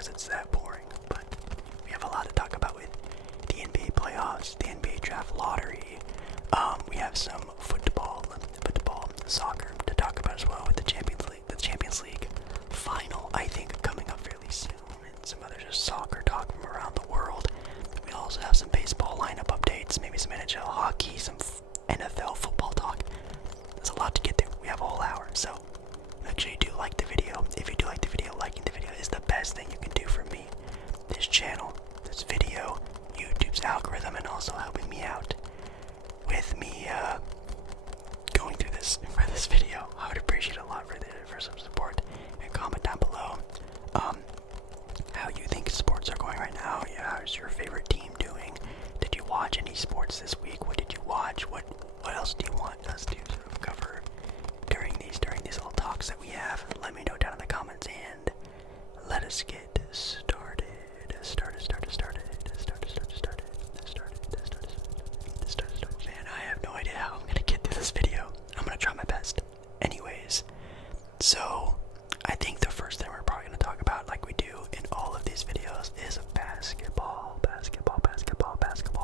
because it's that boring. But we have a lot to talk about with the NBA playoffs, the NBA draft lottery. We have some football, soccer to talk about as well with the Champions League final, I think, coming up fairly soon, and some other just soccer talk from around the world. We also have some baseball lineup updates, maybe some NHL hockey, some NFL football talk. There's a lot to get through. We have a whole hour, so make sure you do like the video. If you do like the video, liking the video is the best thing you can do for me, this channel, this video, YouTube's algorithm, and also helping me out with me going through this for this video. I would appreciate a lot for some support, and comment down below how you think sports are going right now. Yeah, how's your favorite team doing? Did you watch any sports this week? What did you watch? What else do you want us to sort of cover during these little talks that we have? Let me know down in the comments, and let us get started. Man, I have no idea how I'm gonna get through this video. I'm gonna try my best. Anyways, so I think the first thing we're probably gonna talk about, like we do in all of these videos, is basketball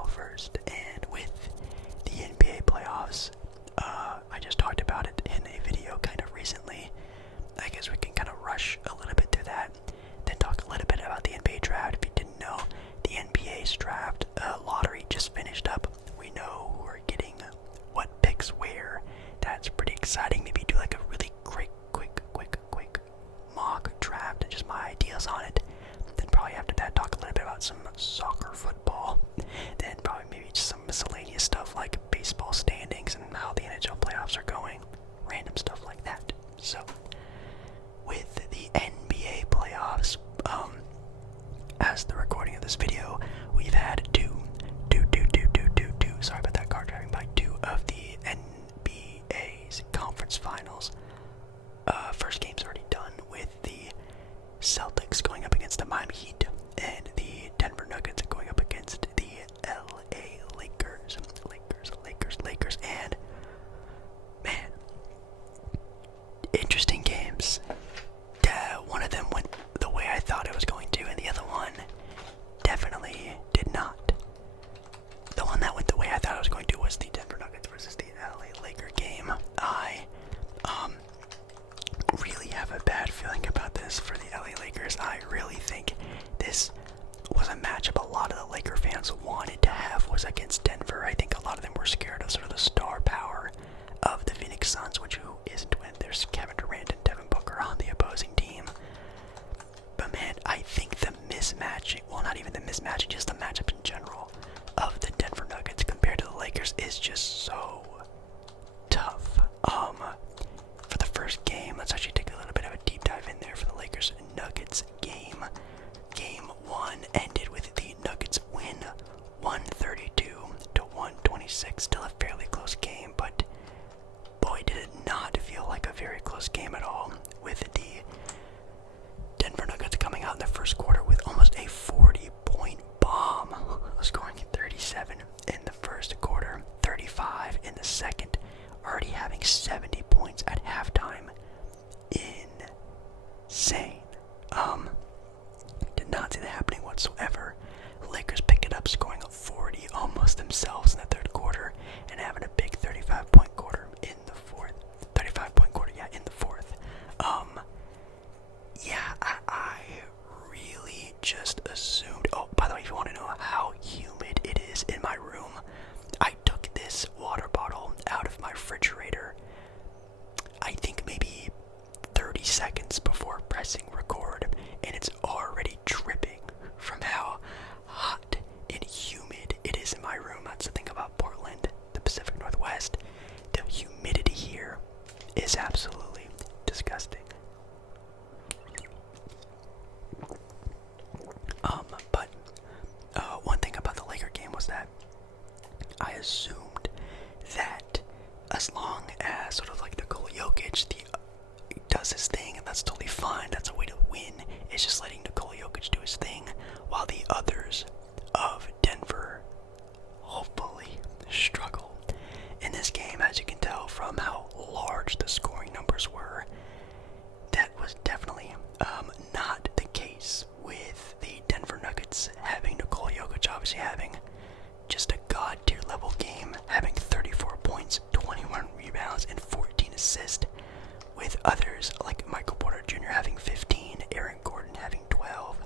first. And with the NBA playoffs, I just talked about it in a video kind of recently. I guess we can kind of rush a little bit through that, then talk a little bit about the NBA draft. If you didn't know, the NBA's draft lottery just finished up. We know who are getting what picks where. That's pretty exciting. Maybe do like a really quick mock draft and just my ideas on it. Then probably after that talk a little bit about some soccer, football. Then probably maybe just some miscellaneous stuff like baseball standings and how the NHL playoffs are going. Random stuff like that. So with the NBA playoffs, as the recording of this video, we've had sorry about that car driving by, two of the NBA's conference finals. First game's already done with the Celtics going up against the Miami Heat, and the Denver Nuggets going up against the LA Lakers. And man, interesting games. One of them went the way I thought it was going to, and the other one definitely did not. The one that went the way I thought it was going to was the Denver Nuggets versus the LA Laker game. I really have a bad feeling about this for the LA Lakers. I really think this was a matchup a lot of the Laker fans wanted to have, was against Denver. I think a lot of them were scared of sort of the star power of the Phoenix Suns, which who isn't when there's Kevin Durant and Devin Booker on the opposing team. But man, I think the mismatching, well, not even the mismatching, just the matchup in general of the Denver Nuggets compared to the Lakers is just so tough. For the first game, let's actually take a little bit of a deep dive in there for the Lakers Nuggets game. Game 1 ended with the Nuggets win 132 to 126. Still a fairly close game, but boy, did it not feel like a very close game at all, with the Denver Nuggets coming out in the first quarter with almost a 40-point bomb, scoring 37 in the first quarter, 35 in the second, already having 70 points at halftime. Insane. Did not see that happening whatsoever. Lakers pick it up, scoring 40 almost themselves in the third quarter, and having a big 35-point quarter in the fourth. 35-point quarter, in the fourth. I really just assumed. Oh, by the way, if you want to know how humid it is in my room, I took this water bottle out of my refrigerator, I think maybe 30 seconds before pressing record, and it's already dripping from how hot and humid it is in my room. That's the thing about Portland, the Pacific Northwest. The humidity here is absolutely disgusting. But one thing about the Laker game was that I assumed that as long as sort of like Nikola Jokic does his thing, and that's totally fine, that's a way to win, it's just letting Nikola Jokic do his thing, while the others of Denver hopefully struggle in this game. As you can tell from how large the scoring numbers were, that was definitely not the case with obviously having just a god tier level game, having 34 points, 21 rebounds, and 14 assists, with others like Michael Porter Jr. having 15, Aaron Gordon having 12,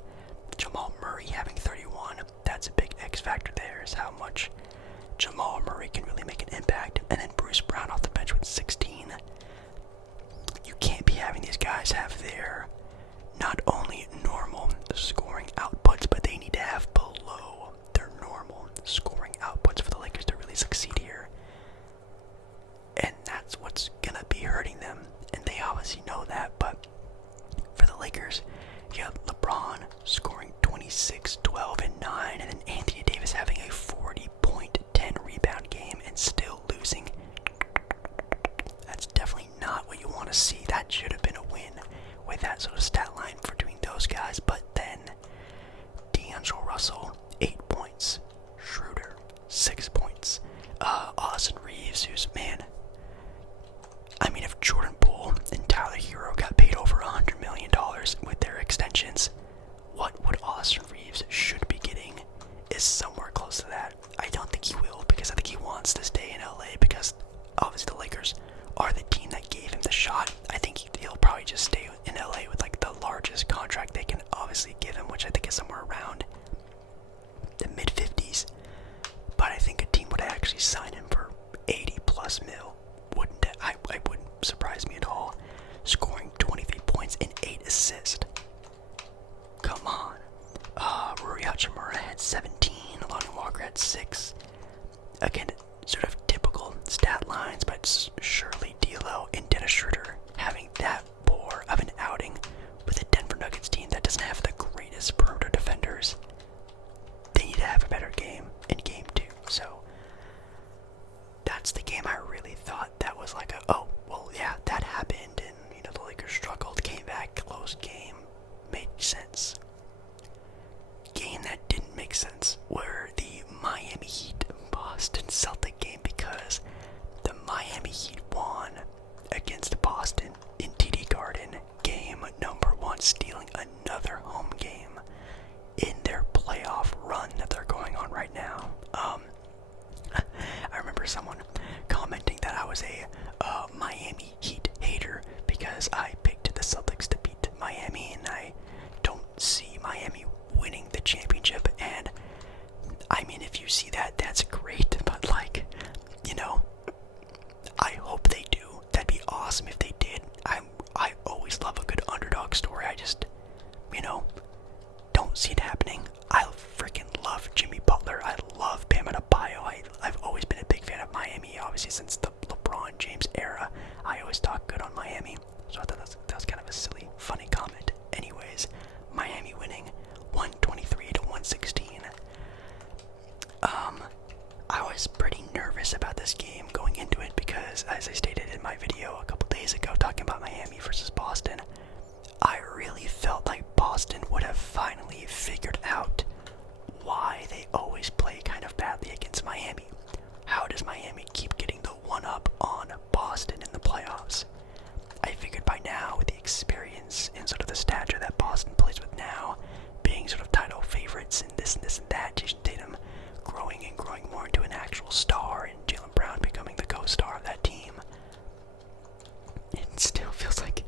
Jamal Murray having 31. That's a big X factor there, is how much Jamal Murray can really make an impact. And then Bruce Brown off the bench with 16. You can't be having these guys have their not only normal scoring outputs, but they need to have below their normal scoring outputs for the Lakers to really succeed here. And that's what's gonna be hurting them. And they obviously know that, but for the Lakers, you have LeBron scoring 26, 12, and 9, and then Anthony Davis having a 40-point, 10-rebound game and still losing. That's definitely not what you want to see. That should have been a win with that sort of stat line for between those guys. But then D'Angelo Russell, 8 points. Schroeder, 6 points. Austin Reeves, who's, man, I mean, if Jordan Poole and Tyler Hero got paid over $100 million with their extensions, what would Austin Reeves should be getting is somewhere close to that. I don't think he will, because I think he wants to stay in LA, because obviously the Lakers are the team that gave him the shot. I think he'll probably just stay in LA with like the largest contract they can obviously give him, which I think is somewhere around the mid-50s. But I think a team would actually sign him for 80 plus mil. I wouldn't surprise me at all. Scoring 23 points and 8 assists. Come on. Rui Hachimura had 17. Lonnie Walker had 6. Again, sort of typical stat lines, but surely D'Lo and Dennis Schroeder having that poor of an outing with a Denver Nuggets team that doesn't have the greatest perimeter defenders. They need to have a better game in game 2. So that's the game I really thought that was like oh, well, yeah, that happened, and, you know, the Lakers struggled, came back, close game, made sense. Game that didn't make sense were the Miami Heat Boston Celtic game, because the Miami Heat won against Boston in TD Garden, game number 1, stealing another home game in their playoff run that they're going on right now. I remember someone commenting that I was a Miami Heat hater because I picked the Celtics to beat Miami, and I don't see Miami winning the championship. And I mean, if you see that, that's great, but like, you know, I hope they do. That'd be awesome if they did. I always love a good underdog story. I just, you know, don't see it happening. I freaking love Jimmy Butler. I love Bam Adebayo. I've always been a big fan of Miami, obviously since the LeBron James era. I always talk good on Miami, so I thought that was kind of a silly, funny comment. Anyways, Miami winning 123 to 116. I was pretty nervous about this game going into it because, as I stated in my video a couple days ago talking about Miami versus Boston, I really felt like Boston would have finally figured out why they always play kind of badly against Miami. How does Miami keep getting the one-up on Boston in the playoffs? I figured by now, with the experience and sort of the stature that Boston plays with now, being sort of title favorites and this and that, Jason Tatum growing and growing more into an actual star, and Jaylen Brown becoming the co-star of that team, it still feels like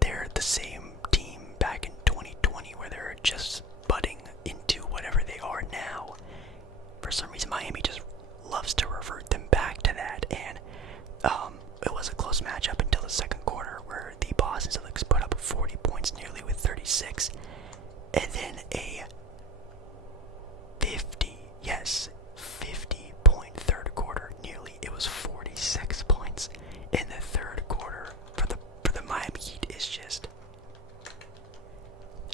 they're the same team back in 2020 where they're just budding into whatever they are now. For some reason, Miami just loves to revert them back to that, and it was a close matchup until the second quarter where the Boston Celtics put up 40 points nearly with 36, and then a 50-point third quarter. Nearly, it was 46 points in the third quarter for the Miami Heat. Is just,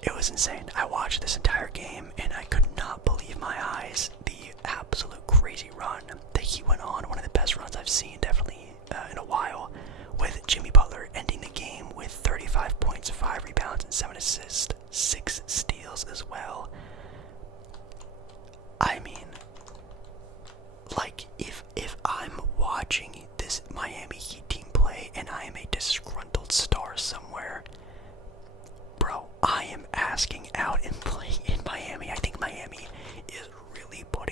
it was insane. I watched this entire game and I could not believe my eyes. The absolute crazy run that he went on, one of the best runs I've seen definitely in a while, with Jimmy Butler ending the game with 35 points, 5 rebounds, and 7 assists, 6 steals as well. I mean, like, if I'm watching this Miami Heat team play and I am a disgruntled star somewhere, bro, I am asking out and playing in Miami. I think Miami is really putting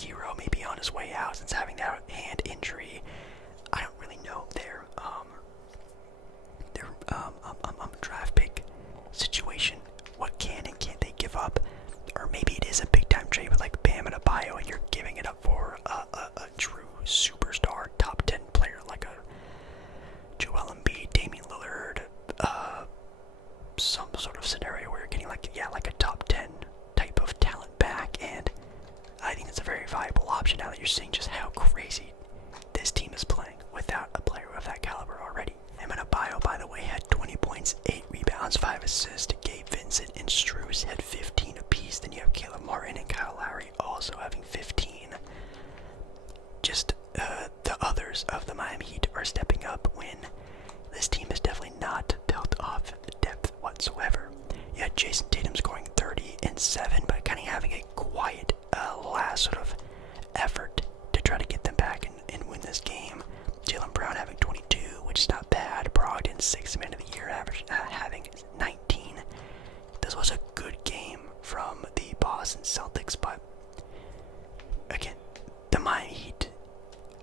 hero may be on his way out since having that hand injury. I don't really know their draft pick situation. What can and can't they give up? Or maybe it is a big time trade with like Bam and a bio, and you're giving it up for a true superstar, top 10 player like a Joel Embiid, Damian Lillard, some sort of scenario where you're getting like a top 10 type of talent back, and I think it's a very viable option now that you're seeing just how crazy this team is playing without a player of that caliber already. Adebayo, by the way, had 20 points, 8 rebounds, 5 assists. Gabe Vincent and Strus had 15 apiece. Then you have Caleb Martin and Kyle Lowry also having 15. Just the others of the Miami Heat are stepping up when this team is definitely not built off depth whatsoever. You had Jason Tatum scoring 30 and 7, but kind of having a quiet last sort of effort to try to get them back and win this game. Jaylen Brown having 22, which is not bad. Brogdon, 6th man of the year, having 19. This was a good game from the Boston Celtics, but again, the Miami Heat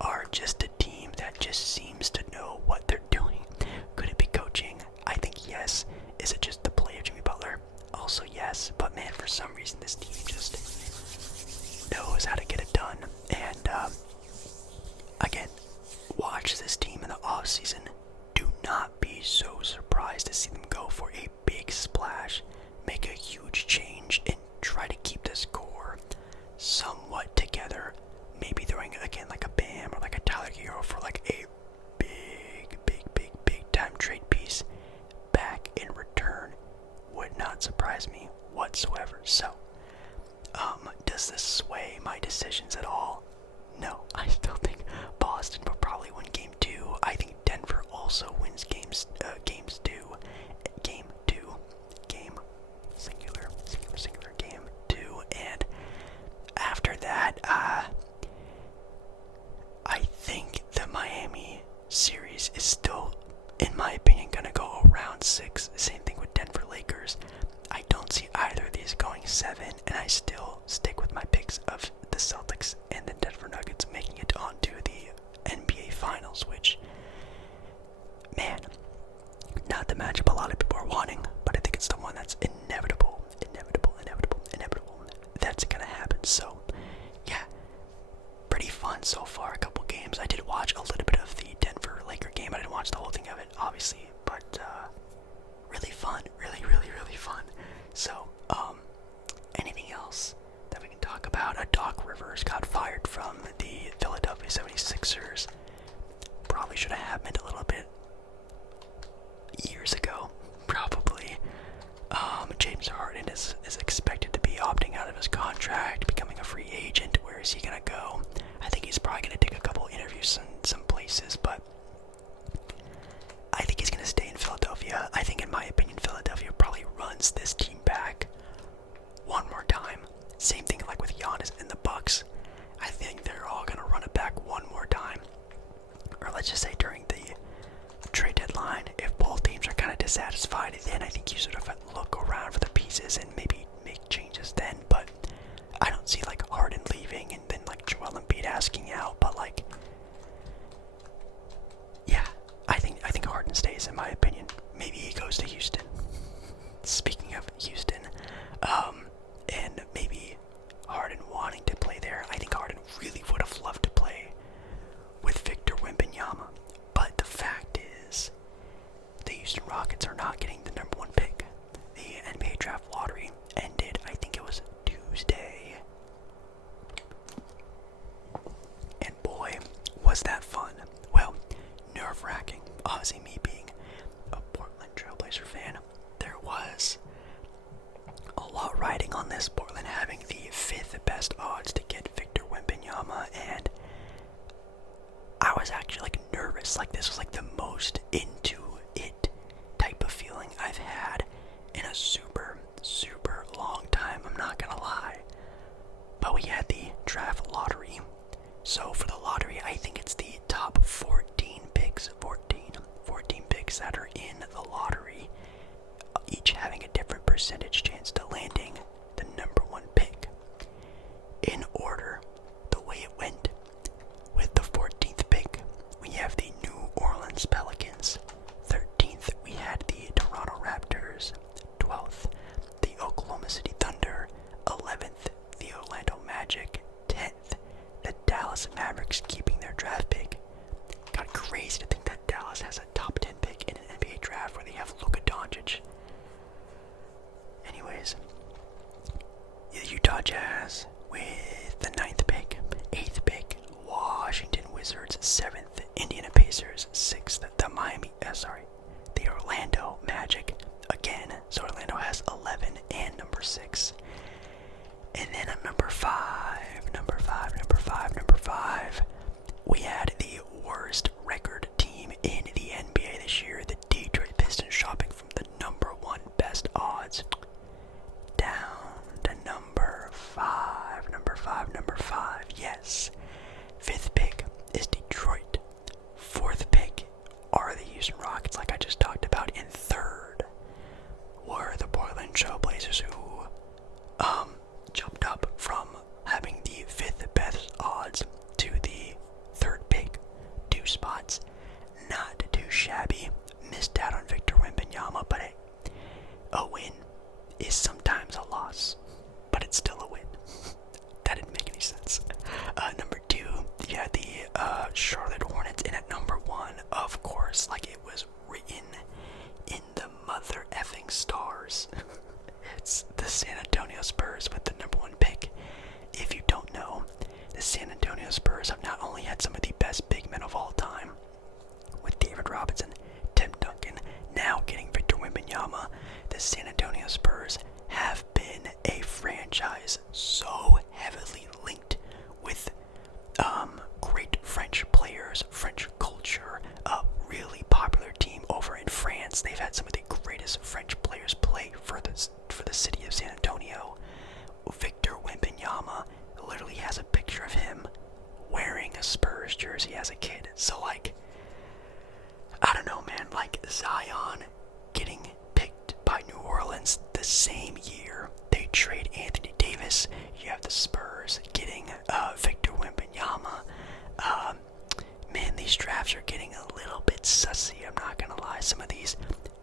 are just a team that just seems to know what they're doing. Could it be coaching? I think yes. Is it just the play of Jimmy Butler? Also yes, but man, for some reason this team just knows how to get it done. And again, watch this team in the offseason. Do not be so surprised to see them go for a big splash, make a huge change, and try to keep this core somewhat together. Maybe throwing again like a Bam or like a Tyler Hero for like a big time trade piece back in return. Would not surprise me whatsoever. So, does this sway my decisions at all? No, I still think Boston will probably win game 2. I think Denver also wins game 2, and after that, I think the Miami series is still, in my opinion, gonna go around 6. Same thing with Denver Lakers. I don't see either of these going 7, and I still stick with my picks of the Celtics and the Denver Nuggets making it onto the NBA Finals, which, man, not the matchup a lot of people are wanting, but I think it's the one that's inevitable. That's gonna happen. So, yeah, pretty fun so far. A couple games. I did watch a little bit of the Denver Laker game. I didn't watch the whole thing of it, obviously, but really fun. Really fun. So, anything else that we can talk about? Doc Rivers got fired from the Philadelphia 76ers. Probably should have happened a little bit years ago, probably. James Harden is expected to be opting out of his contract, becoming a free agent. Where is he going to go? I think he's probably going to take a couple interviews in some places, but I think he's going to stay in Philadelphia. I think, in my opinion, Philadelphia probably runs this team back one more time. Same thing like with Giannis and the Bucks. I think they're all going to run it back one more time. Or let's just say during the trade deadline, if both teams are kind of dissatisfied, then I think you sort of look around for the pieces and maybe make changes then. But I don't see like Harden leaving and then like Joel Embiid asking out. But like, yeah, I think Harden stays, in my opinion. Maybe he goes to Houston. Speaking of Houston, and maybe Harden wanting to play there. I think Harden really would have loved to play with Victor Wembanyama. But the fact is, the Houston Rockets are not getting the number 1 pick. The NBA draft lottery ended, I think it was Tuesday. And boy, was that fun. Well, nerve-wracking. Obviously, me being a Portland Trailblazer fan, there was a lot riding on this. Portland having the 5th best odds to get Victor Wembanyama, and I was actually like nervous. Like, this was like the most into it type of feeling I've had in a super long time. I'm not gonna lie. But we had the draft lottery. So for the lottery, I think it's the top 14 picks, 14 picks that are in the lottery, each having a different percentage chance to landing the number 1 pick. In order, Magic 10th. The Dallas Mavericks keeping their draft pick. Got crazy to think that Dallas has a top 10 pick in an NBA draft where they have Luka Doncic. Anyways, the Utah Jazz with the 9th pick, 8th pick, Washington Wizards 7th, Indiana Pacers 6th, the Orlando Magic again. So Orlando has 11 and number 6. And then at number 5, we had the worst record team in the NBA this year, the Detroit Pistons, shopping from the number 1 best odds down to number 5. Yes. 5th pick is Detroit. 4th pick are the Houston Rockets, like I just talked about. And 3rd were the Portland Trail Blazers, who jumped up from having the 5th best odds to the 3rd pick. 2 spots. Not too shabby. Missed out on Victor Wembanyama, but a win is sometimes a loss, but it's still a win. That didn't make any sense. Number 2, you had the Charlotte Hornets, and at number 1, of course, like it was written in the mother effing stars, it's the San Antonio Spurs with the number 1 pick. If you don't know, the San Antonio Spurs have not only had some of the best big men of all time, with David Robinson, Tim Duncan, now getting Victor Wembanyama, the San Antonio Spurs have been a franchise so heavily linked with great French players, French culture, a really popular team over in France. They've had some of the greatest French players play for the city of San Antonio. Victor Wembanyama literally has a picture of him wearing a Spurs jersey as a kid. So like, I don't know, man, like Zion getting picked by New Orleans the same year they trade Anthony Davis. You have the Spurs getting Victor Wembanyama. Man, these drafts are getting a little bit sussy, I'm not gonna lie. Some of these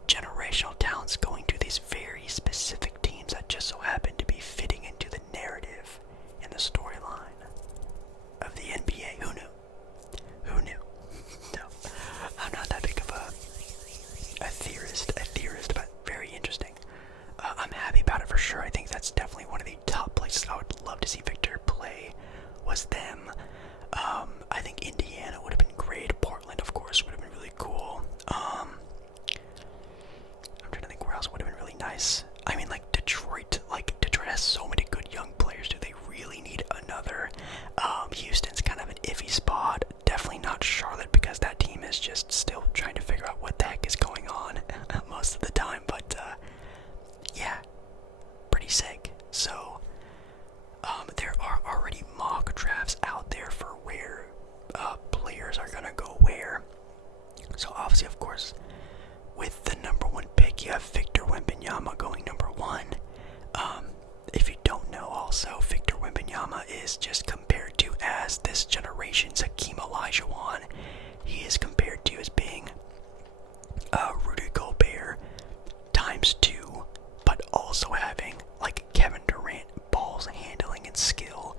generational talents going to these very specific teams that just so happen to be fitting into the narrative and the storyline of the NBA. Who knew? No, I'm not that big of a theorist, but very interesting. I'm happy about it for sure. I think that's definitely one of the top places I would love to see Victor play, was them. I think Indiana would have been great. Portland, of course, would have been really cool. I'm trying to think where else would have been really nice. I mean, like Detroit has so many good young players. Do they really need another? Houston's kind of an iffy spot. Definitely not Charlotte, because that team is just still trying to figure out what the heck is going on most of the time. But yeah, pretty sick. So there are already mock drafts out there for where players are gonna go where. So obviously, of course, with the number 1 pick, you have Victor Wembanyama going number 1. If you don't know, also, Victor Wembanyama is just compared to as this generation's Hakeem Olajuwon. He is compared to as being Rudy Gobert times 2, but also having like Kevin Durant balls handling and skill.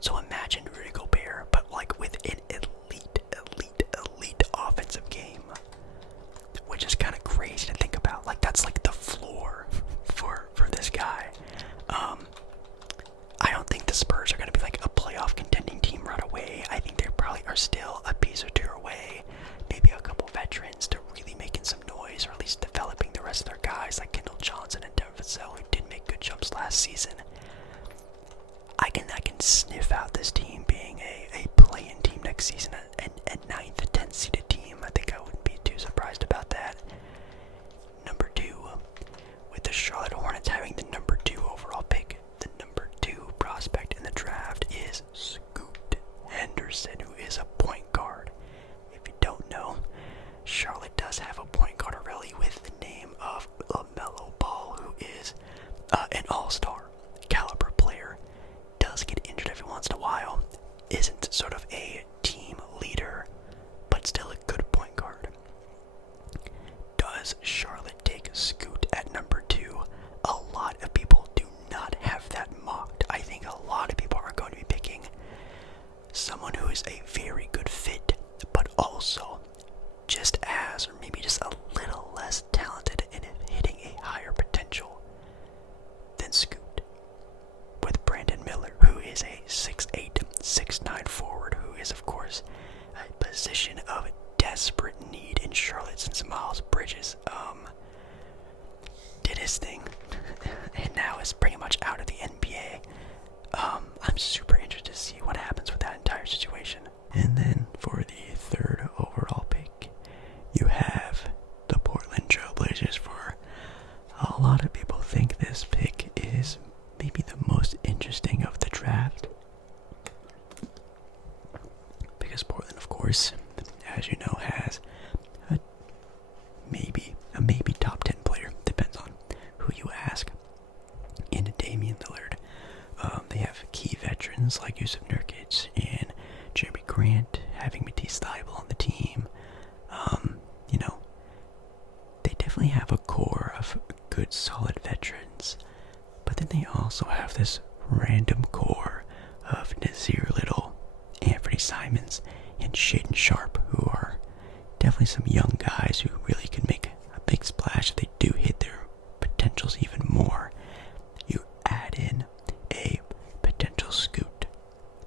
So imagine Rudy Gobert, but like with an elite offensive game, which is kind of crazy to think about. Like that's like the floor for this guy. I don't think the Spurs are going to be like a playoff contending team right away. I think they probably are still a piece or two away. Maybe a couple veterans to really making some noise, or at least developing the rest of their guys, like Kendall Johnson and Devin Vassell, who did make good jumps last season. I can sniff out this team being a play-in team next season, a 9th, 10th seeded team. I think I wouldn't be too surprised about that. Number 2, with the Charlotte Hornets having the number 2 overall pick, the number 2 prospect in the draft is Scoot Henderson, who is a point guard. If you don't know, Charlotte does have a point guard already with the name of LaMelo Ball, who is an all-star caliber player. Does get injured every once in a while. Isn't sort of a team leader, but still a good point guard. Does Charlotte take Scoot at number 2? A lot of people do not have that mocked. I think a lot of people are going to be is a very good fit, but also just as, or maybe just a little less talented and hitting a higher potential than Scoot. With Brandon Miller, who is a 6'8", 6'9" forward, who is, of course, a position of desperate need in Charlotte since Miles Bridges did his thing and now is pretty much out of the NBA. I'm super interested to see what happens with that entire situation. And then for the third overall pick, you have the Portland Trail Blazers. For a lot of people think this pick is maybe the most interesting of the draft, because Portland, of course, as you know, has a maybe top 10 player, depends on who you ask, in Damian Lillard. They have key veterans like Yusuf Nurkic and Jeremy Grant, having Matisse Thybulle on the team. They definitely have a core of good, solid veterans, but then they also have this random core of Nazir Little, Anthony Simons, and Shaedon Sharpe, who are definitely some young guys who really can make a big splash if they do hit their potentials even more. You add in a potential Scoot,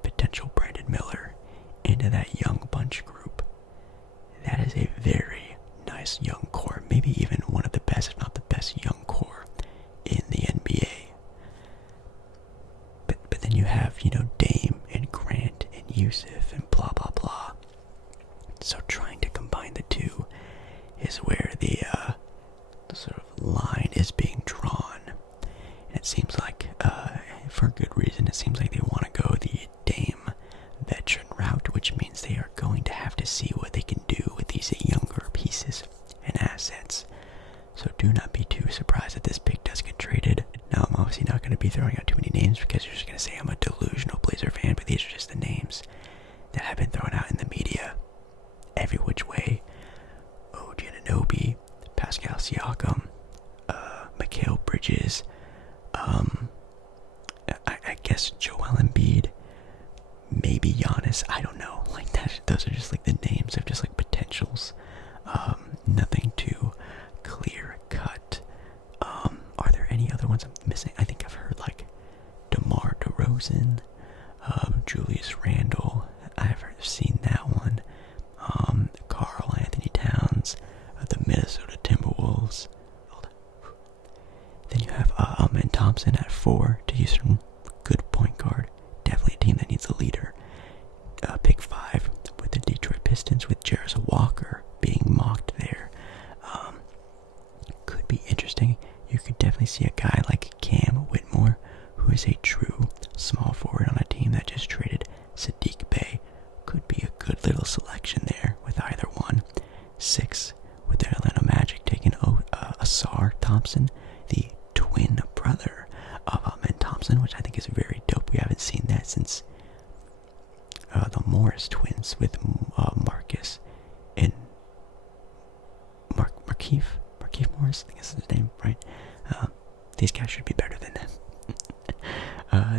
potential Brandon Miller into that young bunch group. That is a very nice young core, maybe even one of the best, if not the best, young core in the NBA. But then you have, Dame and Grant and Yusuf and blah blah blah. So trying to combine the two is where the sort of line is being drawn. And it seems like, for good reason, it seems like they want to go the Dame veteran route, which means they are going to have to see what they can do with these younger pieces and assets. So do not be too surprised if this pick does get traded. Now, I'm obviously not going to be throwing out too many names because you're just going to say I'm a delusional Blazer fan, but these are just the names that have been thrown out in the media every which way. OG Anunoby, Pascal Siakam, Mikal Bridges, I guess Joel Embiid, maybe Giannis, I don't know. Like that, those are just like the names of just like potentials. Nothing too clear cut. Are there any other ones I'm missing? I think I've heard like DeMar DeRozan, Julius Randle. I've seen that one. Karl Anthony Towns of the Minnesota Timberwolves. Then you have Amen Thompson at 4 to Houston. Good point guard. Definitely a team that needs a leader. Pick 5 with the Detroit Pistons, with Jarris Walker being mocked there. Could be interesting. You could definitely see a guy like Cam Whitmore, who is a true small forward on a team that just traded Sadiq Bey. Could be a good little selection there with either one. 6 with the Atlanta Magic taking Asar Thompson, the twin brother of Amen Thompson, which I think is very dope. We haven't seen that since the Morris twins with Marcus and Markieff Morris, I think that's his name, right? These guys should be better than them.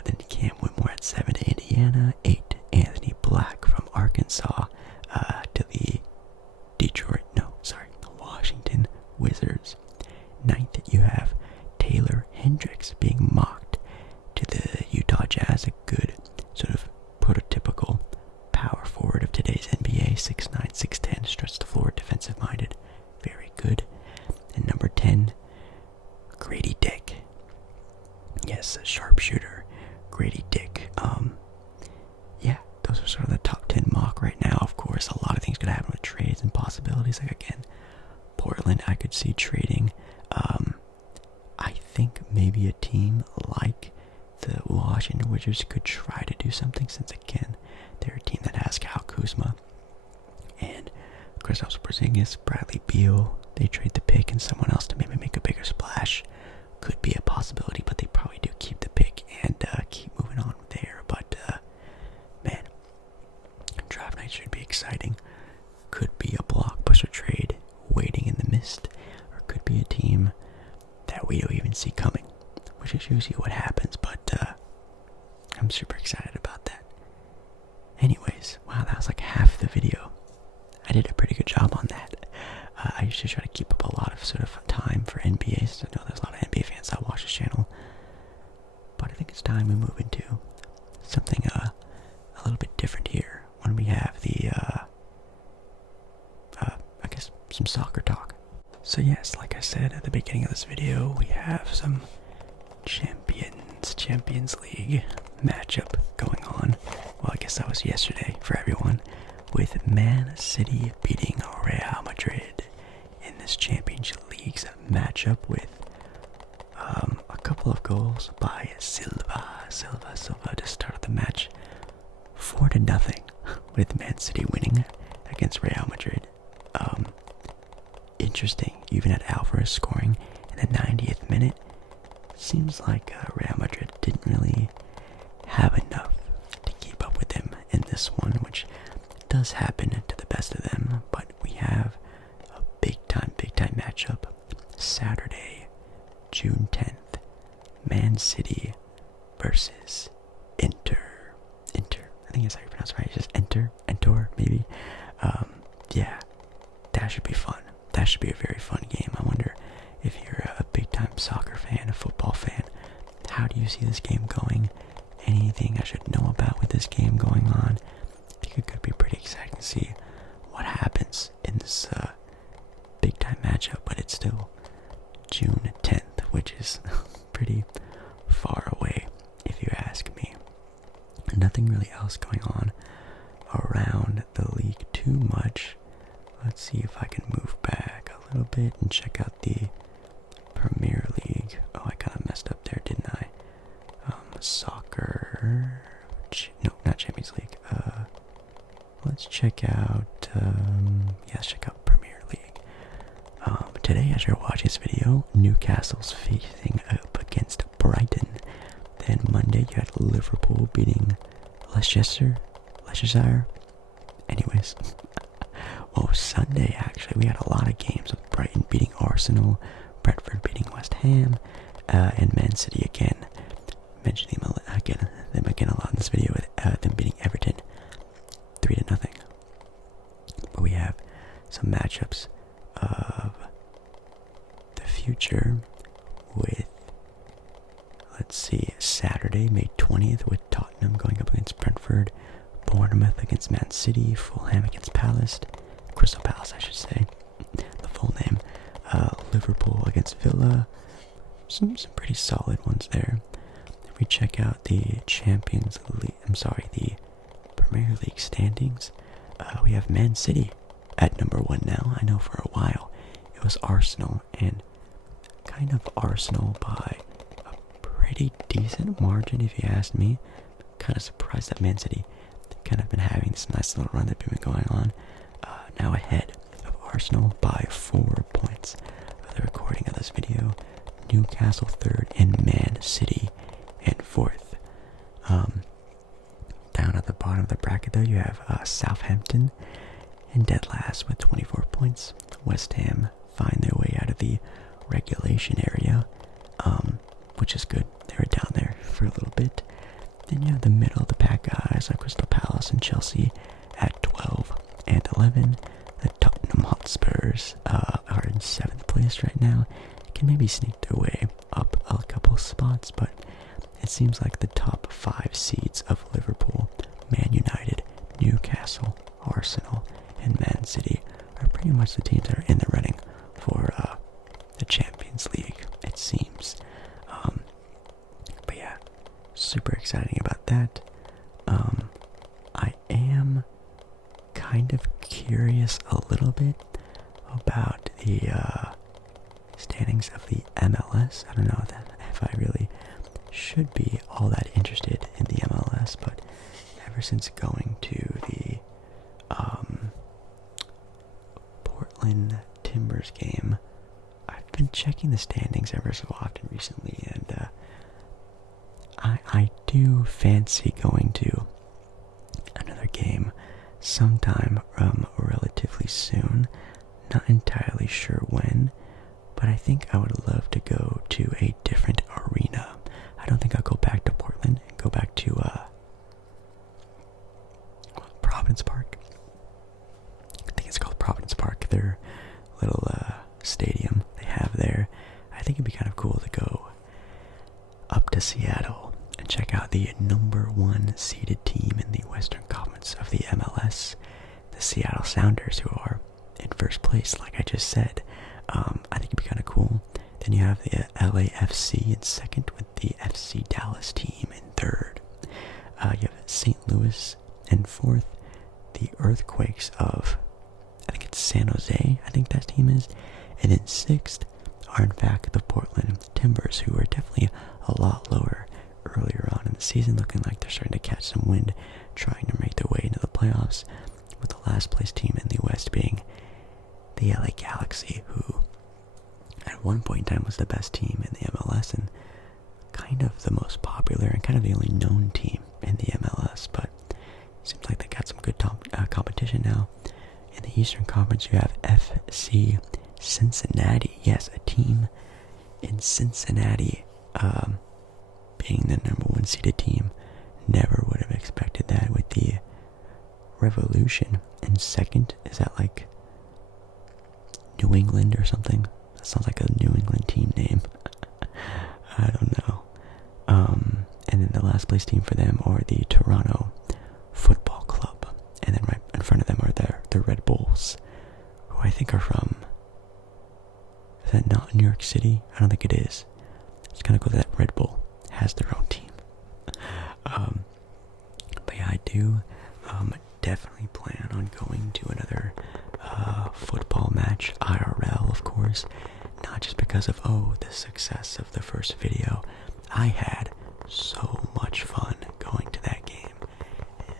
Then Cam Whitmore at 7 to Indiana, 8 Anthony Black from Arkansas to the Washington Wizards. 9th, you have Taylor Hendricks being mocked to the Utah Jazz, a good sort of prototypical power forward of today's NBA, 6'9", 6'10", stretch the floor, defensive-minded, very good. And number 10, Grady Dick. Yes, a sharpshooter, Grady Dick. Yeah, those are sort of the top 10 mock right now. Of course, a lot of things could happen with trades and possibilities. Like, again, Portland, I could see trading. I think maybe a team like the Washington Wizards could try to do something, since, again, they're a team that has Kyle Kuzma and Kristaps Porzingis, Bradley Beal. They trade the pick and someone else to maybe make a bigger splash. Could be a possibility, but they probably do keep the pick and keep moving on there. But, man, draft night should be exciting. Could be a blockbuster trade waiting in the mist, or could be a team that we don't even see coming, which is usually what happens. But I'm super excited about that. Anyways, wow, did a pretty good job on that. I used to try to keep up a lot of sort of time for NBA, so I know there's a lot of NBA fans that watch this channel. But I think it's time we move into something a little bit different here when we have the, I guess, some soccer talk. So yes, like I said at the beginning of this video, we have some Champions League matchup going on. Well, I guess that was yesterday for everyone, with Man City beating Real Madrid in this Champions League's matchup with a couple of goals by Silva to start the match, 4-0, with Man City winning against Real Madrid. Interesting, you even had Alvarez scoring in the 90th minute. Seems like Real Madrid didn't really have enough to keep up with them in this one, which does happen to the best of them. But we have a big time matchup Saturday, June 10th. Man City versus Inter. I think that's how you pronounce it, right? It's just Inter, maybe. Yeah, that should be fun. That should be a very fun game. I wonder if you're a big time soccer fan, a football fan, how do you see this game going? Anything I should know about with this game going on? I think it could be pretty exciting to see what happens in this big time matchup, but it's still June 10th, which is pretty far away if you ask me. Nothing really else going on around the league too much. Let's see if I can move back a little bit and check out the Premier League. Oh, I kind of messed up there, didn't I? Soccer. No, not Champions League. Let's check out. Let's check out Premier League. Today, as you're watching this video, Newcastle's facing up against Brighton. Then Monday, you had Liverpool beating Leicestershire. Anyways. Well, Sunday, actually, we had a lot of games with Brighton beating Arsenal, Brentford beating West Ham, and Man City again. Mentioning them again a lot in this video, with them beating Everton 3-0. But we have some matchups of the future with, let's see, Saturday, May 20th, with Tottenham going up against Brentford, Bournemouth against Man City, Fulham against Crystal Palace, I should say, the full name, Liverpool against Villa, some pretty solid ones there. If we check out the the Premier League standings, we have Man City at number 1 now. I know for a while it was Arsenal, and kind of Arsenal by a pretty decent margin if you ask me. Kind of surprised that Man City kind of been having this nice little run that they've been going on. Now ahead of Arsenal by 4 points of the recording of this video. Newcastle 3rd and Man City in 4th. Down at the bottom of the bracket though, you have Southampton in dead last with 24 points. West Ham find their way out of the regulation area, which is good. They were down there for a little bit. Then you have the middle of the pack guys like Crystal Palace and Chelsea at 12 and 11. The Tottenham Hotspurs are in 7th place right now. Can maybe sneak their way up a couple spots, but it seems like the top 5 seeds of Liverpool, Man United, Newcastle, Arsenal, and Man City are pretty much the teams that are in the running for the Champions League, it seems. But yeah, super exciting about that. I am kind of curious a little bit about the standings of the MLS. I don't know if I really should be all that interested in the MLS, but ever since going to the Portland Timbers game, I've been checking the standings ever so often recently, and I do fancy going to another game sometime relatively soon. Not entirely sure when, but I think I would love to go to a different arena. I don't think I'll go back to Portland and go back to Providence Park. I think it's called seeded team in the Western Conference of the MLS, the Seattle Sounders, who are in first place, like I just said. I think it'd be kind of cool. Then you have the LAFC in second, with the FC Dallas team in third. You have St. Louis in fourth, the Earthquakes of, I think it's San Jose, I think that team is. And then sixth are in fact the Portland Timbers, who are definitely a lot lower earlier on in the season, looking like they're starting to catch some wind, trying to make their way into the playoffs, with the last place team in the West being the LA Galaxy, who at one point in time was the best team in the MLS and kind of the most popular and kind of the only known team in the MLS, but it seems like they got some good competition now. In the Eastern Conference, you have FC Cincinnati. Yes, a team in Cincinnati being the number one seeded team. Never would have expected that, with the Revolution in second. Is that like New England or something? That sounds like a New England team name. I don't know. And then the last place team for them are the Toronto Football Club. And then right in front of them are the Red Bulls, who I think are from, is that not New York City? I don't think it is. It's kind of cool that Red Bull has their own team. But yeah, I do definitely plan on going to another football match, IRL, of course. Not just because of, the success of the first video. I had so much fun going to that game,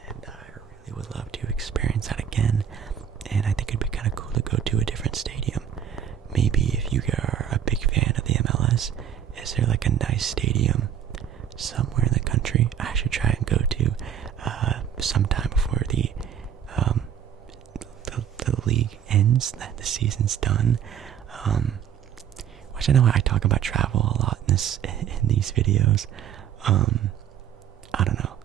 and I really would love to experience that again. And I think it'd be kind of cool to go to a different stadium. Maybe if you are a big fan of the MLS, is there like a nice stadium somewhere in the country I should try and go to sometime before the league ends, that the season's done? Which I know I talk about travel a lot in these videos. I don't know.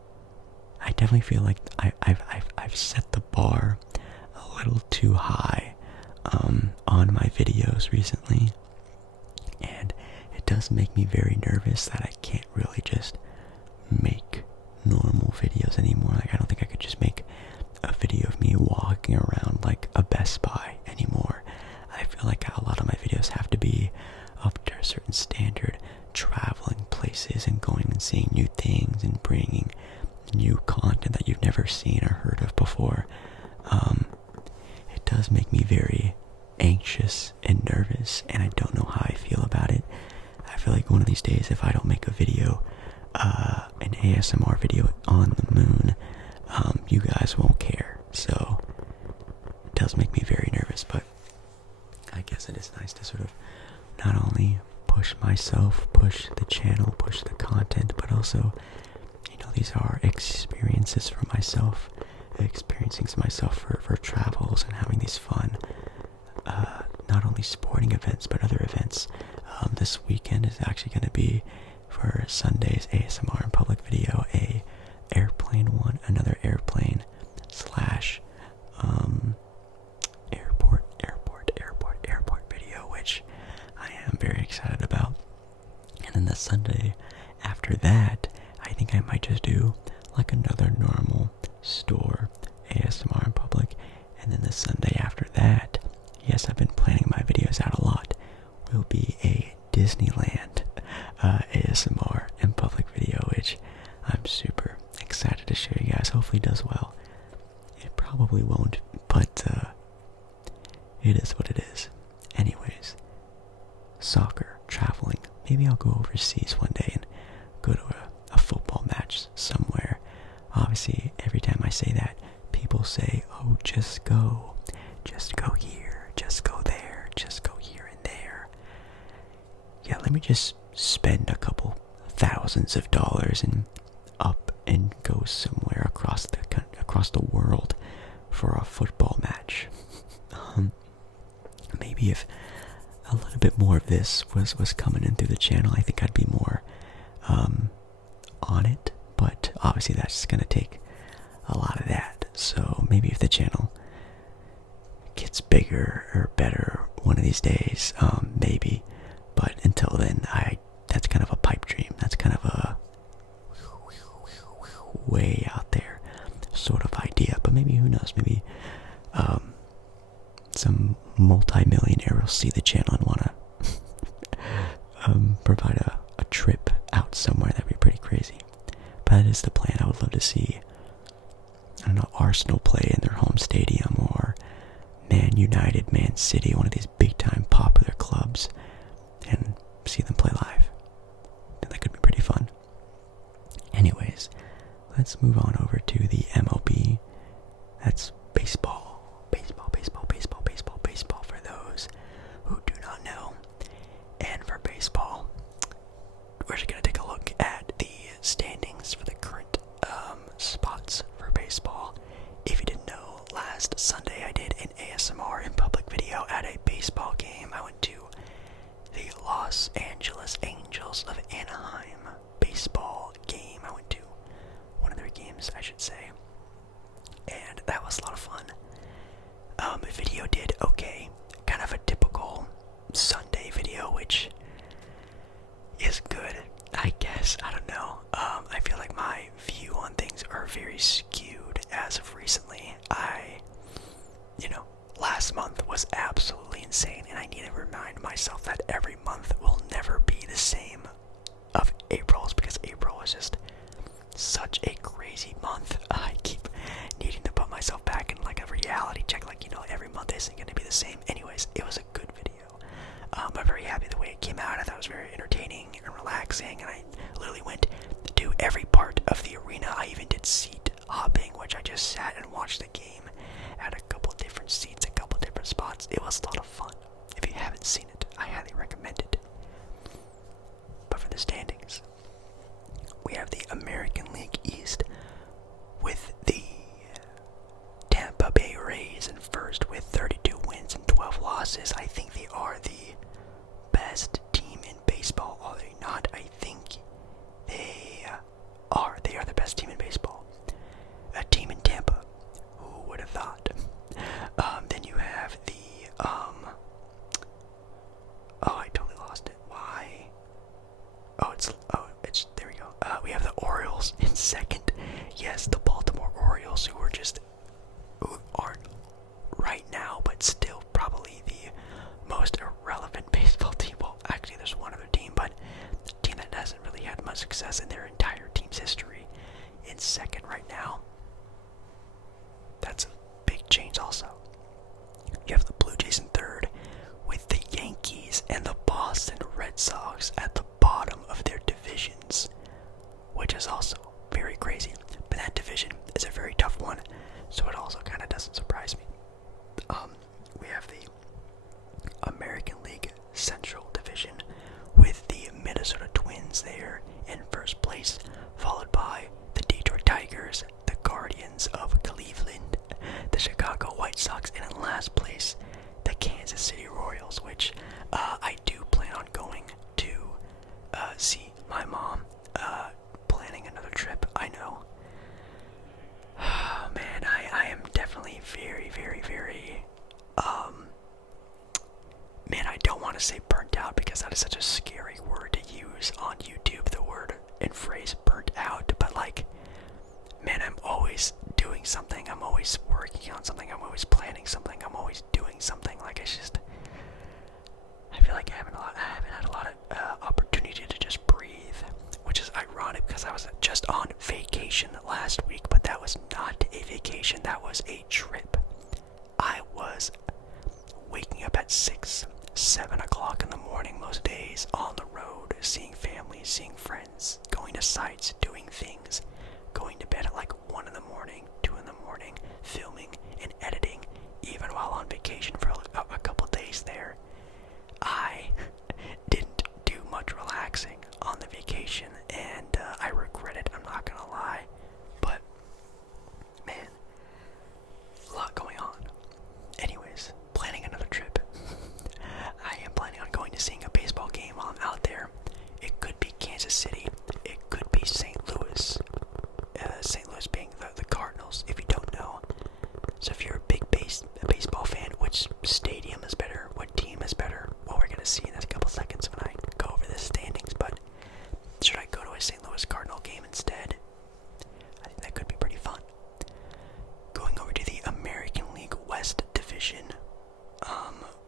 I definitely feel like I've set the bar a little too high on my videos recently, and it does make me very nervous that I can't really just make normal videos anymore. Like, I don't think I could just make a video of me walking around like a Best Buy anymore. I feel like a lot of my videos have to be up to a certain standard, traveling places and going and seeing new things and bringing new content that you've never seen or heard of before. It does make me very anxious and nervous, and I don't know how I feel about it. I feel like one of these days, if I don't make a video, an ASMR video on the moon, you guys won't care. So it does make me very nervous, but I guess it is nice to sort of not only push myself, push the channel, push the content, but also, these are experiences for myself, experiencing myself for travels and having these fun, not only sporting events, but other events. This weekend is actually going to be, for Sunday's ASMR in public video, another airplane slash airport video, which I am very excited about. And then the Sunday after that, I think I might just do like another normal store ASMR in public. And then the Sunday after that, yes, I've been planning my videos out a lot, will be a Disneyland ASMR in public video, which I'm super excited to show you guys. Hopefully it does well. It probably won't, but it is what it is. Anyways, soccer, traveling. Maybe I'll go overseas one day and go to a football match somewhere. Obviously, every time I say that, people say, just go here, just go there, just go here and there. Yeah, let me just spend a couple thousands of dollars and up and go somewhere across the world for a football match. Maybe if a little bit more of this was coming in through the channel, I think I'd be more on it, but obviously that's going to take a lot of that. So maybe if the channel gets bigger or better one of these days, maybe. But until then, that's kind of a pipe dream. That's kind of a way out there sort of idea. But maybe, who knows, maybe multi-millionaire will see the channel and want to provide a trip out somewhere. That'd be pretty crazy. But that is the plan. I would love to see, I don't know, Arsenal play in their home stadium, or Man United, Man City, one of these big-time popular clubs, and see them play live. That could be pretty fun. Anyways, let's move on over to the MLB. That's baseball. Baseball for those who do not know. And for baseball, we're just going to take a look at the standings for the current spots for baseball. If you didn't know, last Sunday I did an ASMR in public video at a baseball game. I went to the Los Angeles Angels of Anaheim baseball game. I went to one of their games, I should say. And that was a lot of fun. The video did okay. Kind of a typical Sunday video, which is good, I guess. I don't know. I feel like my view on things are very skewed as of recently. Last month was absolutely insane, and I need to remind myself that every month will never be the same of April's, because April was just such a crazy month. I keep needing to put myself back in like a reality check, like, every month isn't going to be the same. Anyways, it was a good video. I'm very happy the way it came out. I thought it was very entertaining and relaxing, and I literally went to every part of the arena. I even did seat hopping, which I just sat and watched the game at a couple different seats, a couple different spots. It was a lot of fun. If you haven't seen it, I highly recommend it. But for the standings, we have the American League East with the Tampa Bay Rays in first with 32 wins and 12 losses. I think they are the best team in baseball. Are they not? I think they are. They are the best team in baseball. A team in Tampa. Who would have thought? Then you have the I totally lost it. Why? It's there we go. We have the Orioles in second. Yes, the Baltimore Orioles, who aren't right now, but still probably the most irrelevant baseball team. Well, actually, there's one other team, but the team that hasn't really had much success in their entire team's history in second right now. That's a big change also. You have the Blue Jays in third, with the Yankees and the Boston Red Sox at the bottom of their divisions, which is also very crazy. But that division is a very tough one, so it also kind of doesn't surprise me. We have the American League Central Division with the Minnesota Twins there in first place, followed by the Detroit Tigers, the Guardians of Cleveland, the Chicago White Sox, and in last place, the Kansas City Royals, which I do plan on going to see my mom, planning another trip. I know. Man, I am definitely very, very, very, man, I don't want to say burnt out, because that is such a scary word to use on YouTube, the word and phrase burnt out, but like, man, I'm always doing something, I'm always working on something, I'm always planning something, I'm always doing something. Like, it's just, I feel like I haven't had a lot of opportunity to just breathe, which is ironic because I was just on vacation last week, but that was not a vacation, that was a trip. I was waking up at 6, 7 o'clock in the morning most days, on the road, seeing family, seeing friends, going to sites, doing things, going to bed at like 1 in the morning, 2 in the morning, filming and editing, even while on vacation for a couple days there. I didn't do much relaxing on the vacation, and I regret it, I'm not gonna lie, but man, a lot going on. Anyways, planning another trip. I am planning on going to seeing a baseball game while I'm out there. It could be Kansas City, it could be St. Louis. St. Louis being the Cardinals. Division,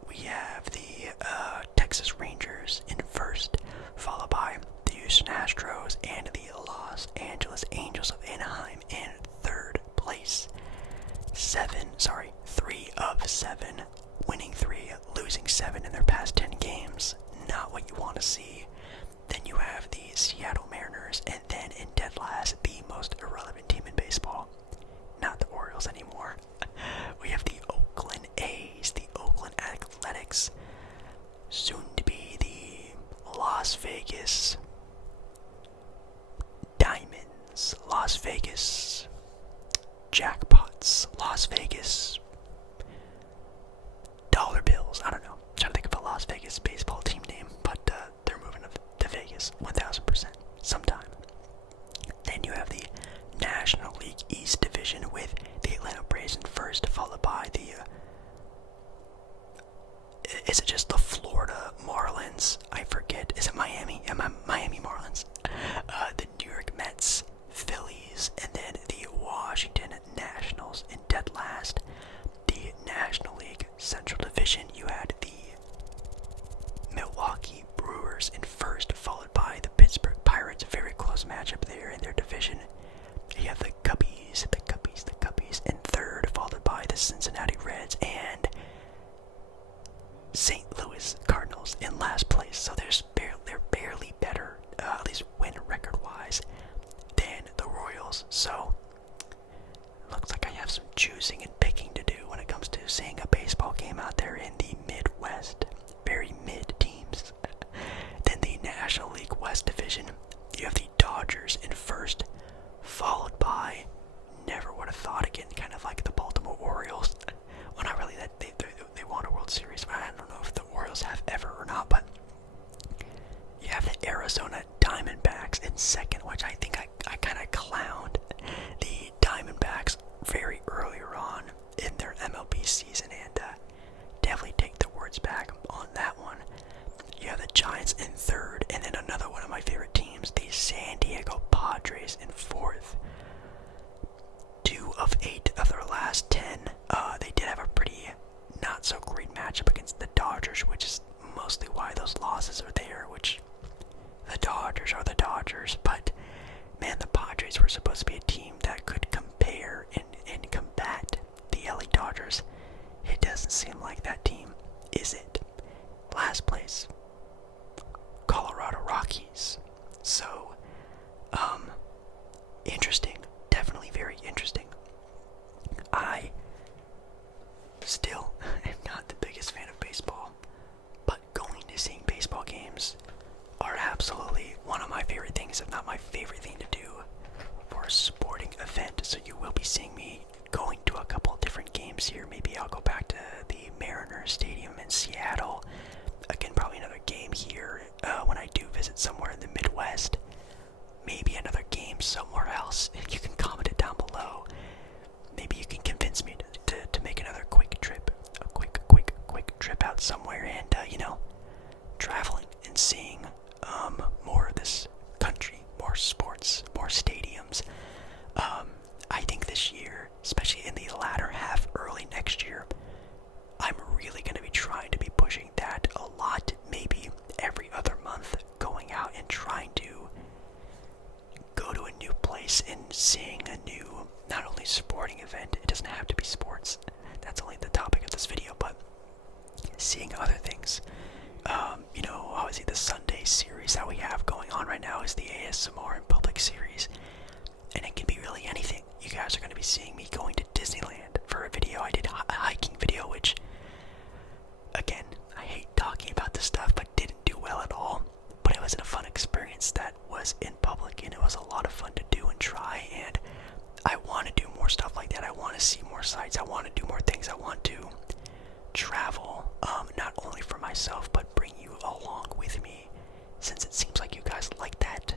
we have the Texas Rangers in first, followed by the Houston Astros and the Los Angeles Angels of Anaheim in third place. 3 of 7, winning 3, losing 7 in their past 10 games. Not what you want to see. Then you have the Seattle Mariners, and then in dead last, the most irrelevant team in baseball. Not the Orioles anymore. We have the Oakland A's, the Oakland Athletics, soon to be the Las Vegas Diamonds, Las Vegas Jackpots, Las Vegas Dollar Bills. I don't know. I'm trying to think of a Las Vegas baseball team name, but they're moving to Vegas 1000% sometime. Then you have the National League East Division with the Atlanta Braves in first, followed by the is it just the Florida Marlins? I forget. Is it Miami? Miami Marlins. The New York Mets, Phillies, and then the Washington Nationals in dead last. The National League Central Division, you had the Milwaukee Brewers in first, followed by the Pittsburgh Pirates. A very close matchup there in their division. You have the Cubbies in third, followed by the Cincinnati Reds and St. Louis Cardinals in last place. So they're barely better, at least win record-wise, than the Royals. So looks like I have some choosing and picking to do when it comes to seeing a baseball game out there in the Midwest. Very mid teams. Then the National League West Division, you have the Dodgers in first, followed by, never would have thought again, kind of like the Baltimore Orioles. Well, not really, that they won a World Series, but I don't know if the Orioles have ever or not, but you have the Arizona Diamondbacks in second, which I think I kind of clowned the Diamondbacks very earlier on in their MLB season, and definitely take the words back on that one. You have the Giants in third, and then another one of my favorite teams, the San Diego Padres in fourth. 2 of 8 of their last 10. They did have a pretty not so great matchup against the Dodgers, which is mostly why those losses are there, which the Dodgers are the Dodgers, but man, the Padres were supposed to be a team that could compare and combat the LA Dodgers. It doesn't seem like that team, is it? Last place, Colorado Rockies. So, interesting. Definitely very interesting. I still am not the biggest fan of baseball, but going to seeing baseball games are absolutely one of my favorite things, if not my favorite thing to do for a sporting event. So you will be seeing me going to a couple different games here. Maybe I'll go back to the Mariners Stadium in Seattle. Again, probably another game here when I do visit somewhere in the Midwest. Maybe another game somewhere else. You can comment it down below. Maybe you can convince me to make another quick trip. A quick trip out somewhere and, traveling and seeing more of this country, more sports, more stadiums. I think this year, especially in the latter half, early next year, I'm really going to be trying to be pushing that a lot, maybe every other month, going out and trying to go to a new place and seeing a new, not only sporting event, it doesn't have to be sports, that's only the topic of this video, but seeing other things. Obviously the Sunday series that we have going on right now is the ASMR in Public series, and it can be really anything. You guys are going to be seeing me going to Disneyland for a video. I did a hiking video, which, again, I hate talking about this stuff, but didn't do well at all. But it was a fun experience that was in public, and it was a lot of fun to do and try, and I want to do more stuff like that. I want to see more sites. I want to do more things. I want to travel, not only for myself, but bring you along with me, since it seems like you guys like that.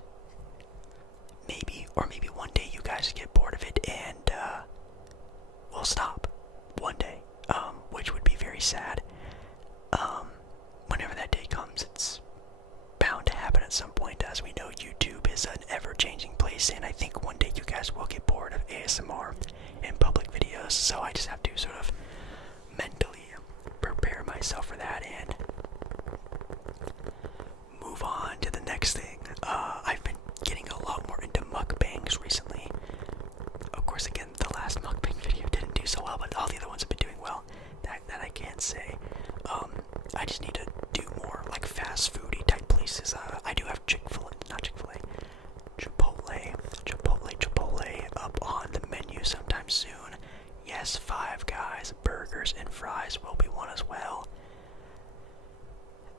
Maybe one day you guys get bored of it and we'll stop one day, which would be very sad. Whenever that day comes, it's bound to happen at some point. As we know, YouTube is an ever-changing place, and I think one day you guys will get bored of ASMR in public videos, so I just have to sort of mentally myself for that and move on to the next thing. I've been getting a lot more into mukbangs recently. Of course, again, the last mukbang video didn't do so well, but all the other ones have been doing well. That I can't say. I just need to do more like fast foody type places. I do have Chipotle up on the menu sometime soon. Yes, Five Guys, burgers and fries will be one as well.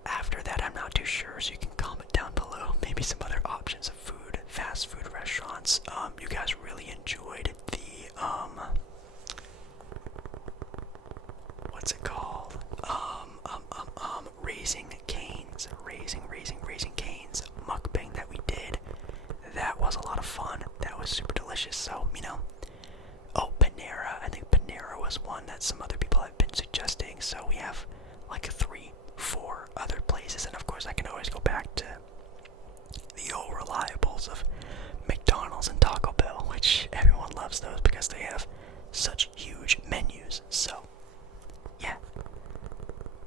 After that, I'm not too sure, so you can comment down below. Maybe some other options of food, fast food restaurants. You guys really enjoyed the what's it called? Raising Cane's mukbang that we did. That was a lot of fun. That was super delicious. So, oh, Panera. I think Panera was one that some other people have been suggesting. So we have like 3-4 other places, and of course I can always go back to the old reliables of McDonald's and Taco Bell, which everyone loves those because they have such huge menus. So, yeah.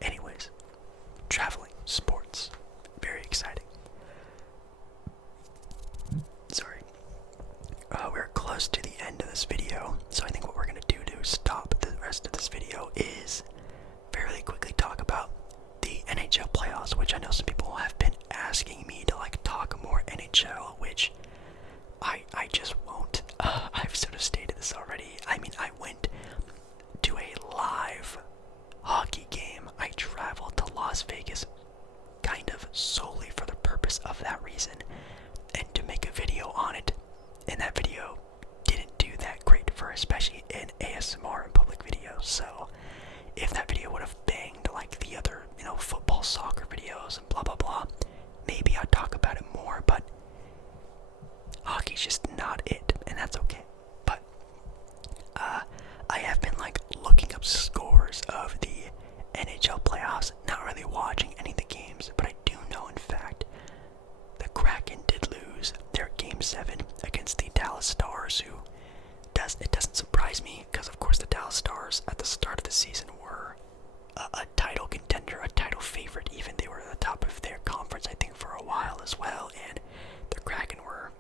Anyways, traveling, sports, very exciting. Sorry. We're close to the end of this video, so I think what we're going to do to stop the rest of this video is fairly quickly talk about the NHL playoffs, which I know some people have been asking me to talk more NHL, which I just won't. I've sort of stated this already. I went to a live hockey game. I traveled to Las Vegas kind of solely for the purpose of that reason and to make a video on it, and that video didn't do that great for especially an ASMR and public videos. So if that video would have banged like the other, football, soccer videos and blah blah blah, maybe I'd talk about it more, but hockey's just not it, and that's okay. But I have been looking up scores of the NHL playoffs, not really watching any of the games, but I do know in fact the Kraken did lose their Game 7 against the Dallas Stars, who it doesn't surprise me because of course the Dallas Stars at the start of the season were a title contender, a title favorite even. They were at the top of their conference I think for a while as well, and the Kraken were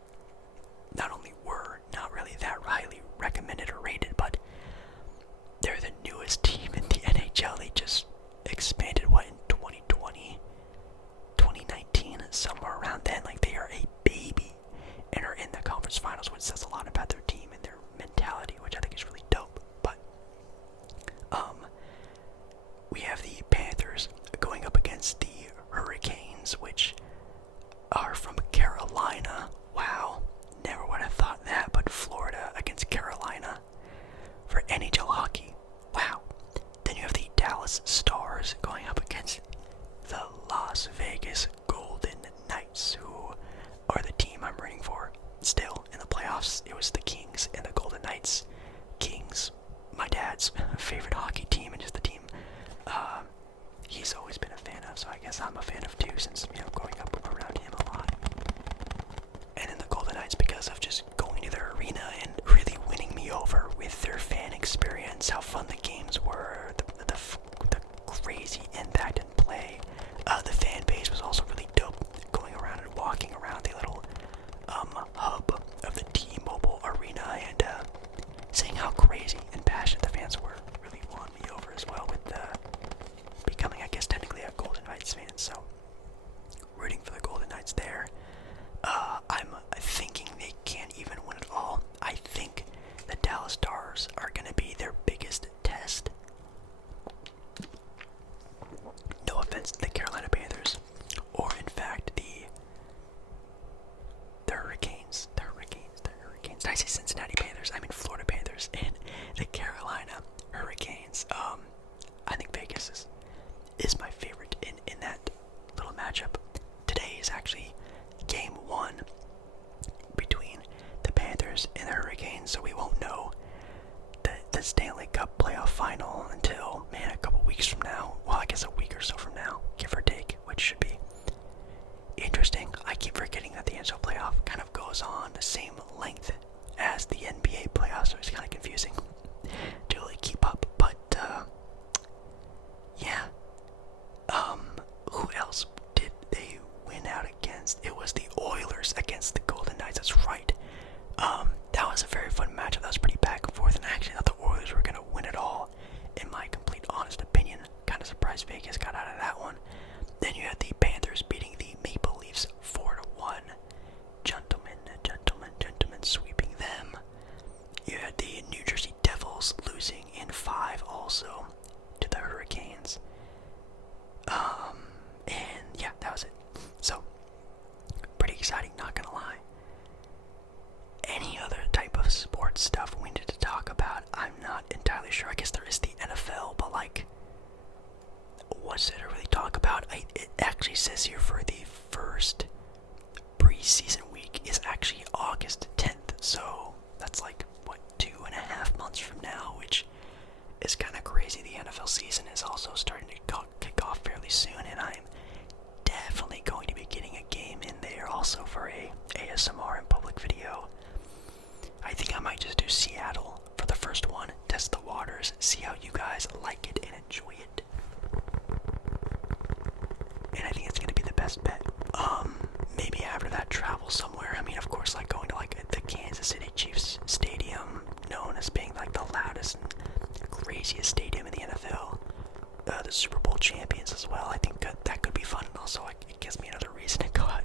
not really that highly recommended or rated, but they're the newest team in the NHL. They just expanded in 2020, 2019, somewhere around then. They are a baby and are in the conference finals, which says a lot about their team and their mentality, which I think is really dope. But we have the Panthers going up against the Hurricanes, which are from Carolina. Wow, never would have thought that, but Florida against Carolina for NHL hockey. Wow. Then you have the Dallas Stars going up against the Las Vegas Golden Knights, who are the team I'm rooting for. Still, in the playoffs, it was the Kings and the Golden Knights. Kings, my dad's favorite hockey team, and just the team he's always been a fan of, so I guess I'm a fan of too, since, growing up around him a lot. And then the Golden Knights, because of just going to their arena and really winning me over with their fan experience, how fun the games were, the crazy impact and play. The fan base was also really dope, going around and walking around the little hub of the T-Mobile Arena and seeing how crazy and passionate the fans were really won me over as well, with becoming, I guess, technically a Golden Knights fan. So rooting for the Golden Knights there. I'm thinking they can't even win it all. I think the Dallas Stars are going to be their biggest test. No offense to the Carolina Panthers, or in fact the Hurricanes. Did I say Cincinnati Panthers? I mean Florida Panthers and the Carolina Hurricanes. I think Vegas is my favorite in that little matchup. Today is actually game 1 between the Panthers and the Hurricanes, so we won't know the Stanley Cup playoff final until, a couple weeks from now. Well, I guess a week or so from now, give or take, which should be interesting. I keep forgetting that the NHL playoff kind of goes on the same length as the NBA playoffs, so it's kind of confusing to really keep up. But yeah, really sure. I guess there is the NFL, but like, what's there to really talk about? It actually says here for the first preseason week is actually August 10th, so that's like, what, 2.5 months from now, which is kind of crazy. The NFL season is also starting to kick off fairly soon, and I'm definitely going to be getting a game in there also for a ASMR and public video. I think I might just do Seattle for the first one, test the waters, see how you guys like it and enjoy it. And I think it's gonna be the best bet. Maybe after that, travel somewhere. I mean, of course, like going to like the Kansas City Chiefs Stadium, known as being like the loudest and craziest stadium in the NFL. The Super Bowl champions as well. I think that could be fun, and also it gives me another reason to go out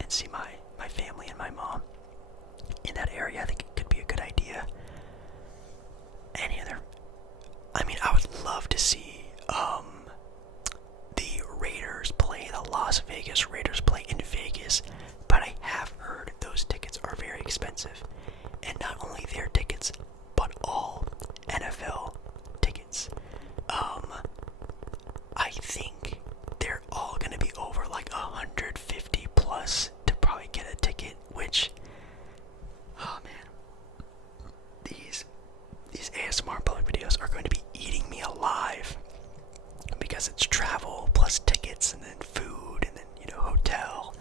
and see my family and my mom in that area. I think it could be a good idea. Any other? I mean, I would love to see the Raiders play, the Las Vegas Raiders play in Vegas, but I have heard those tickets are very expensive, and not only their tickets, but all NFL tickets. I think they're all gonna be over like 150 plus to probably get a ticket, which, oh man, these ASMR public videos are going to be eating me alive, because it's travel plus tickets and then food and then, hotel.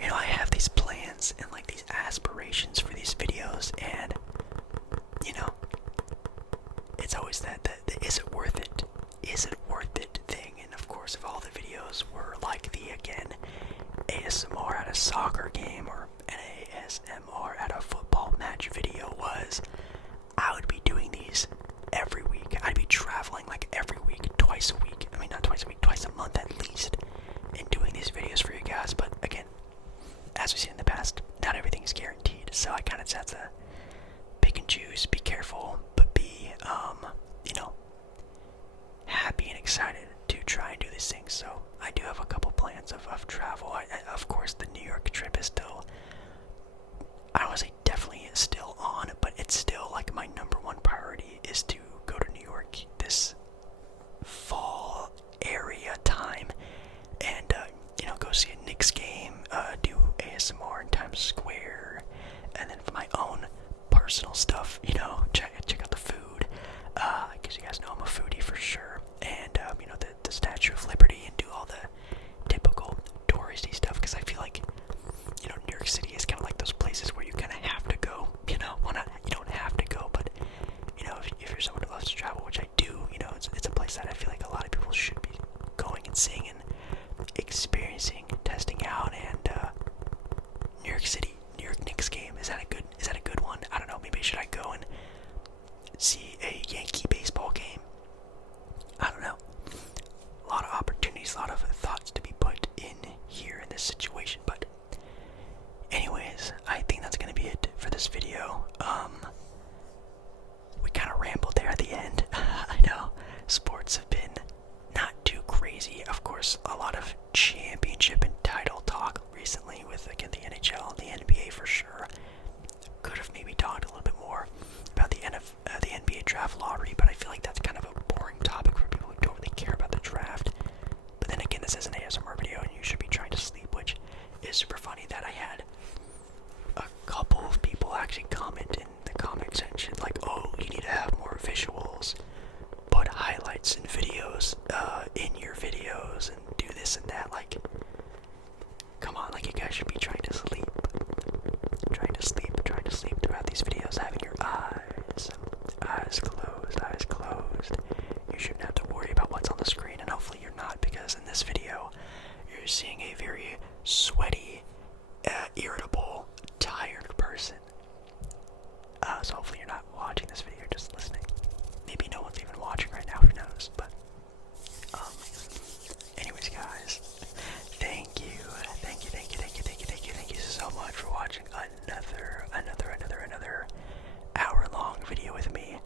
I have these plans and like these aspirations for these videos, and it's always that is it worth it? Is it worth it thing? And of course, if all the videos were like the, again, ASMR at a soccer game or an ASMR at a football match video was, I would be doing these every week. I'd be traveling like every week, twice a week. I mean, not twice a week, twice a month at least, and doing these videos for you guys. But again, as we've seen in the past, not everything is guaranteed, so I kind of just have to pick and choose, be careful, but be, happy and excited to try and do these things. So I do have a couple plans of travel. Of course, the New York trip is still, I don't want to say definitely is still on, but it's still like my number one priority is to go to New York this fall area time and, go see a Knicks game, do ASMR in Times Square, and then for my own personal stuff, check out the food, because you guys know I'm a foodie for sure, and, the Statue of Liberty, and do all the typical touristy stuff, because I feel like, New York City is kind of like those places where you kind of have to go, well, not, you don't have to go, but, if you're someone who loves to travel, which I do, it's a place that I feel like a lot of people should be going and seeing and experiencing, testing out, and, New York City, New York Knicks game, is that a good one? I don't know, maybe should I go and see a Yankee baseball game? I don't know. A lot of opportunities, a lot of thoughts to be put in here in this situation, but anyways, I think that's gonna be it for this video. We kind of rambled there at the end. I know, sports have been not too crazy. Of course, a lot of championship and title talk recently with, again, the NHL and the NBA for sure. Could have maybe talked a little bit more about the NBA draft lottery, but I feel like that's kind of a boring topic for people who don't really care about the draft. But then again, this is an ASMR video and you should be trying to sleep, which is super funny that I had a couple of people actually comment in the comment section like, oh, you need to have more visuals, put highlights and videos in your videos and do this and that. Like, come on, like, you guys should be trying to sleep throughout these videos, having your eyes closed. You shouldn't have to worry about what's on the screen, and hopefully you're not, because in this video you're seeing a very sweaty, irritable, tired person. So hopefully you're not watching this video, you're just listening. Maybe no one's even watching right now, who knows, but anyways, guys, thank you so much for watching another hour-long video with me.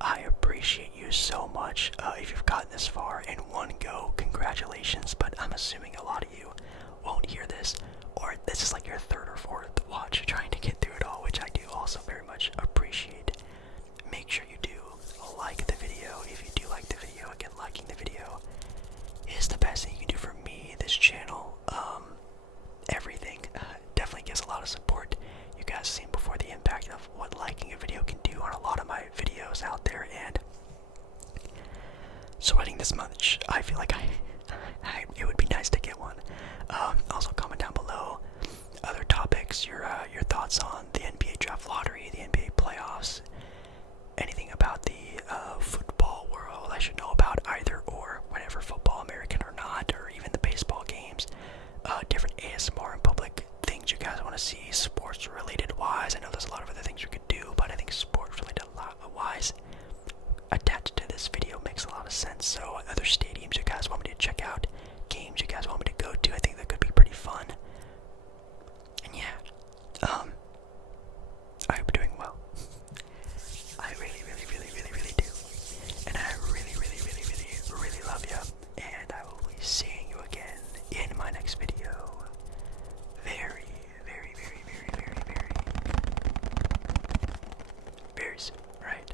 I appreciate you so much. If you've gotten this far in one go, congratulations, but I'm assuming a lot of you won't hear this, or this is like your third or fourth watch trying to get through it all, which I do also very much appreciate. this much, I feel like it would be nice to get one. Also, comment down below other topics, your thoughts on the NBA draft lottery, the NBA playoffs, anything about the football world I should know about, either or, whatever, football, American or not, or even the baseball games, different ASMR in public things you guys want to see, sports related wise. I know there's a lot of other things you could do, but I think sports related wise attached to this video makes a lot of sense. So other stadiums you guys want me to check out, games you guys want me to go to, I think that could be pretty fun. And yeah, I hope you're doing well. I really, really, really, really, really do. And I really, really, really, really, really love you. And I will be seeing you again in my next video. Very, very, very, very, very, very, very soon, right?